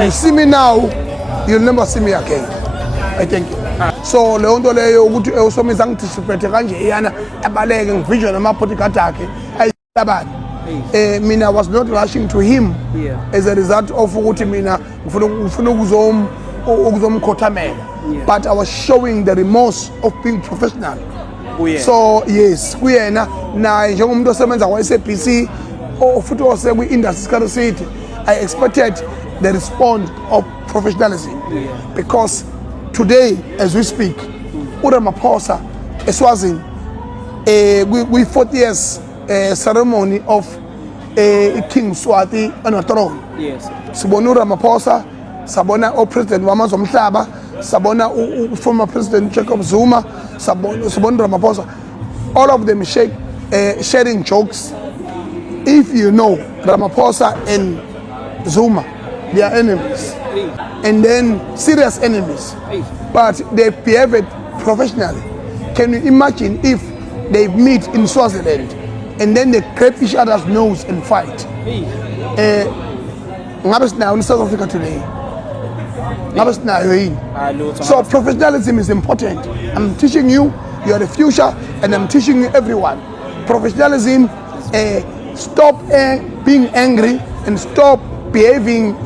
You see me now, you'll never see me again. I thank you. So leyo nto leyo ukuthi uSomizi angitisiphethe kanje yana abaleke ngivision ama-bodyguard akhe ayabani. Mina was not rushing to him as a result of ukuthi mina ngifuna ukuzomkhothamela, but I was showing the remorse of being professional. So yes, kuyena naye njengomuntu osebenza kwa-SABC futhi osekwi-industry scarcity, I expected the response of professionalism, because today as we speak uRamaphosa eSwazini we 40 years ceremony of King Mswati on a throne. Sibona uRamaphosa, sabona uPresident wamazwe omhlaba, sabona former President Jacob Zuma, sabona Ramaphosa, all of them sharing jokes. If you know Ramaphosa and Zuma, they are enemies, and then serious enemies, but they behave professionally. Can you imagine if they meet in Swaziland and then they grab each other's nose and fight? Now in South Africa today. So professionalism is important. I'm teaching you, you are the future, and I'm teaching you everyone. Professionalism, stop being angry and stop behaving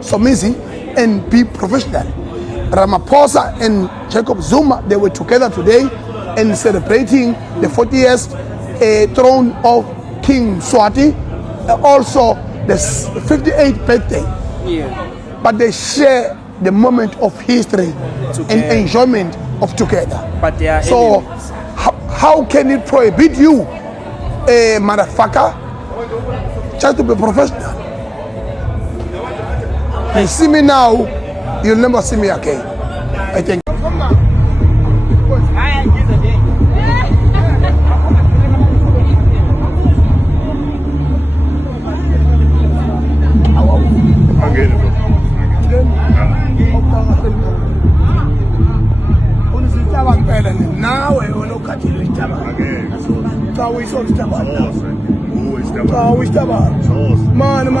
Somizi and be professional. Ramaphosa and Jacob Zuma, they were together today and celebrating the 40th throne of King Mswati, also the 58th birthday. But they share the moment of history and enjoyment of together. But they are so how can it prohibit you, a motherfucker, just to be professional? You see me now, you'll never see me again. I think.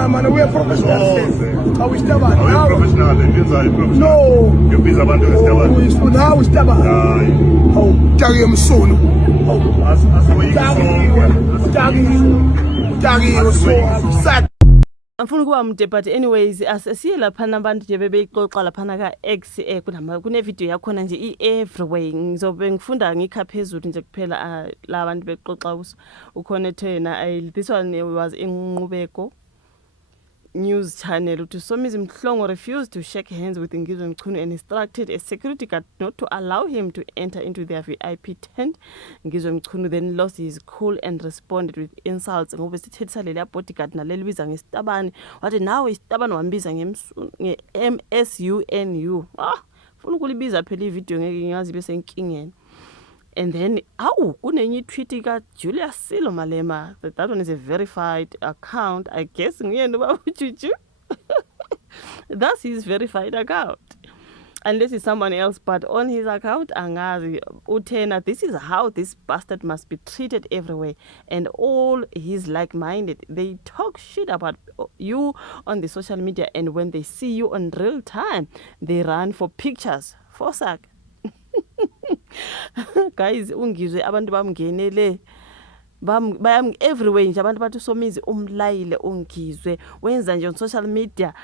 Man, we are professionals. No. Now we step out. Oh, tag him soon. Angifuna ukuba mde, but anyways asiye laphana abantu nje bebeyixoxa laphana ka-X kune video yakhona nje i-everywhere. Ngizobe ngifunda ngikha phezulu nje kuphela la bantu bexoxa ukhona thena. This one was Inqubeko news channel. Somizi Mhlongo refused to shake hands with Ngizwe Mchunu and instructed a security guard not to allow him to enter into their VIP tent. Ngizwe Mchunu then lost his cool and responded with insults. Ngoba sithethisa leli bodyguard nalelibiza ngestabani, wathi nawe istabani wambiza nge-MSUNU. Funa ukulibiza phela ivideo ngeke ngazi bese inkingeni. And then kunenye tweet ka Julius Silo Malema. That one is a verified account. I guess nguyena baba Juju. That's his verified account. Unless it's someone else, but on his account angazi utena, this is how this bastard must be treated everywhere. And all his like-minded, they talk shit about you on the social media, and when they see you on real time, they run for pictures. Fosak. Guys, ungizwe abantu bamngenele bayam everywhere nje abantu bathi Somizi umlayile ungizwe wenza nje on social media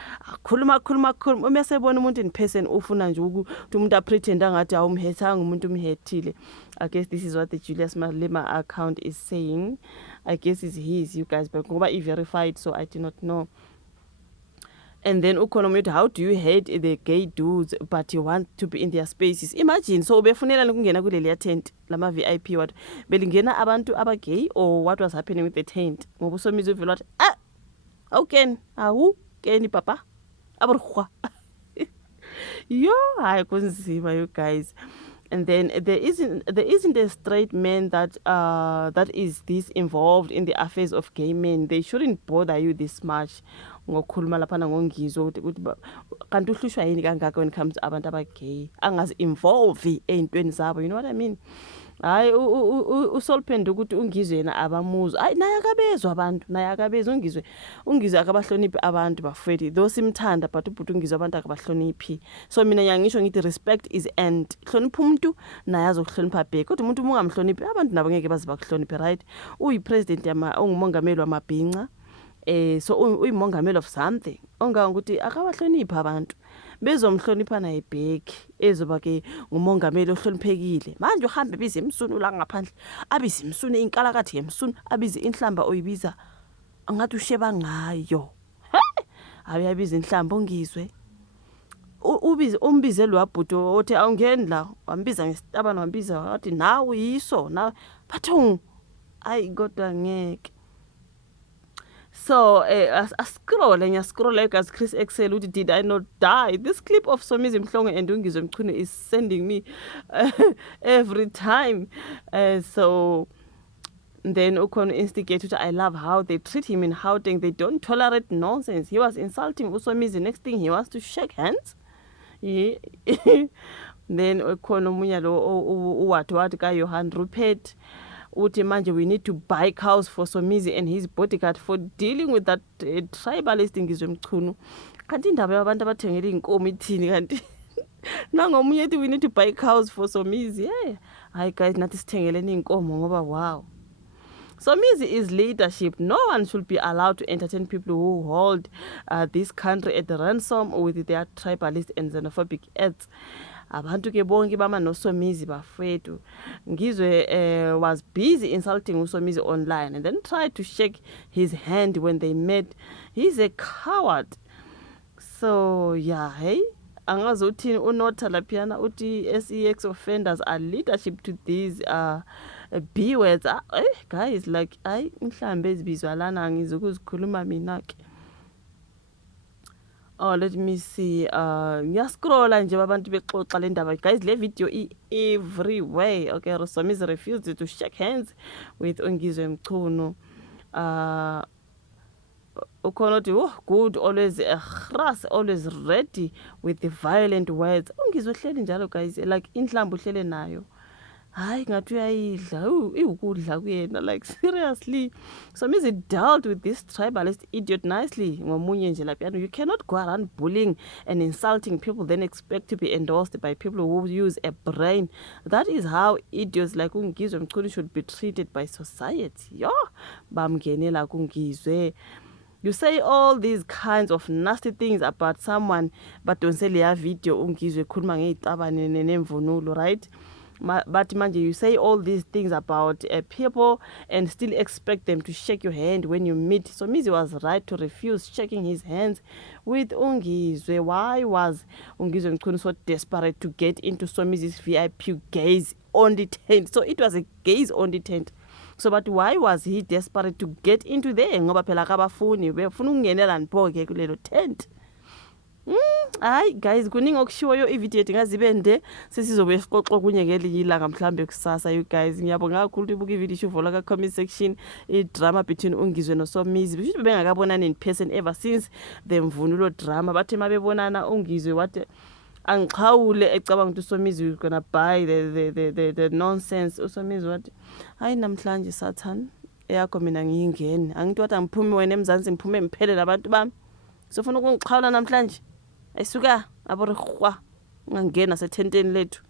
khuluma uma sebona umuntu in person ufuna nje ukuthi umuntu apretend ngathi awumhethanga umuntu umhethile. I guess this is what the Julius Malema account is saying. I guess it's his, you guys, but ngoba verified, so I do not know. And then ukhona, how do you hate the gay dudes but you want to be in their spaces? Imagine, so ubefunela ukungena kuleli tent lama VIP what belingena abantu aba gay, or what was happening with the tent? Ngoba uSomizi uvela wathi okay keni papa aburhwa. Yo, hayi kunzima you guys. And then there isn't a straight man that is this involved in the affairs of gay men. They shouldn't bother you this much. Ngokukhuluma laphana ngongizwe ukuthi kanti uhlushwa yini kangaka when it comes to abantu abagay angazi involve ey'ntweni zabo, you know what I mean? hayi usolpend ukuthi ungizwe yena abamuzwa hayi naye akabezwa abantu naye akabezwa ungizwe akabahloniphi abantu bafethu though simthanda but ubhuti ungizwe abantu akabahloniphi so mina nyangisho ngithi respect is end hlonipha umuntu naye azokuhlonipha back kodwa umuntu ungamhloniphi abantu nabo ngeke baze bakuhloniphe right uyipresident ungumongameli wamabhinca so uyimongameli of something ongangokuthi akabahlonipha abantu bezomhlonipha naye back ezoba ke ngumongameli ohloniphekile manje uhambe bize imsunu la ngaphandle abize imsunu inkalakathi yemsunu abize inhlamba oyibiza angathi usheba ngayo abize inhlamba ongizwe umbize lo wabhudo othi awungeni la wambiza ngesitabana wambiza wathi nawu yiso na bathungu ayi kodwa ngeke. So scroll as Chris Excel uthi did I not die. This clip of Somizi Mhlongo and Ungizwe Mchunu is sending me every time. So then Ukon instigate uthi I love how they treat him in Gauteng. They don't tolerate nonsense. He was insulting Usomizi. Next thing he wants to shake hands. Yeah. Then Ukon omunye lo wathi ka Johan Rupert uthi manje we need to buy cows for Somizi and his bodyguard for dealing with that tribalist Ngizwe Mchunu. Kanti indaba yabantu abathengela inkomo ithini kanti nangomunye ethi we need to buy cows for Somizi. Yeah. Hayi guys nathi sithengeleni inkomo ngoba wow. Somizi is leadership. No one should be allowed to entertain people who hold this country at ransom with their tribalist and xenophobic acts. Abantu ke bonke bama no Somizi bafethu. Ngizwe was busy insulting uSomizi online and then tried to shake his hand when they met. He's a coward. So yeah, hey, angazothini unotha laphiyana uthi SEX offenders are leadership to these B words. Guys like ay mhlambe ezibizwa lana ngizokuzikhuluma mina ke. Oh, let me see. Ngiyascrolla nje abantu bexoxa le ndaba. Guys, le video everywhere. Okay, Somizi refused to shake hands with Ungizwe Mchunu. Ukhona uthi good, always always ready with the violent words. Ungizwe hleli njalo guys, like inhlambu hlele nayo. Hayi ngathi uyayidla iwukudla kuyena like seriously. Somizi dealt with this tribalist idiot nicely ngomunye nje lapha. You cannot go around bullying and insulting people then expect to be endorsed by people who use a brain. That is how idiots like Ungizwe Mchunu should be treated by society. Yo bamngenela kungizwe. You say all these kinds of nasty things about someone but don't say leya video Ungizwe khuluma ngezitabane nemvunulo, right? But manje you say all these things about people and still expect them to shake your hand when you meet. Somizi was right to refuse shaking his hands with Ungizwe. Why was Ungizwe Mchunu so desperate to get into Somizi's VIP gaze only tent? So it was a gaze only tent. So but why was he desperate to get into there? Ngoba phela kabafuni befuna ukungenela niphoke kulelo tent. Hayi guys kuningi okushiwoyo ivideo edingazibe nde sesizobe sixoxa kunye ngelinye ilanga mhlambe kusasa. You guys ngiyabonga kakhulu ibuka ivideo ishuvola ka comment section drama between Ungizwe no Somizi. Bisho bengakabonana in person ever since the mvunulo drama bathe mabebonana Ungizwe wathi angichawule ecabanga ukuthi Somizi is gonna buy the nonsense. uSomizi wathi hayi namhlanje Satan eyakho mina ngiyingene angithi wathi angiphume wena eMzansi ngiphume mphele nabantu bami sofuna ukungichawula namhlanje ayisuka aborhwa ngangena sethenteni lethu.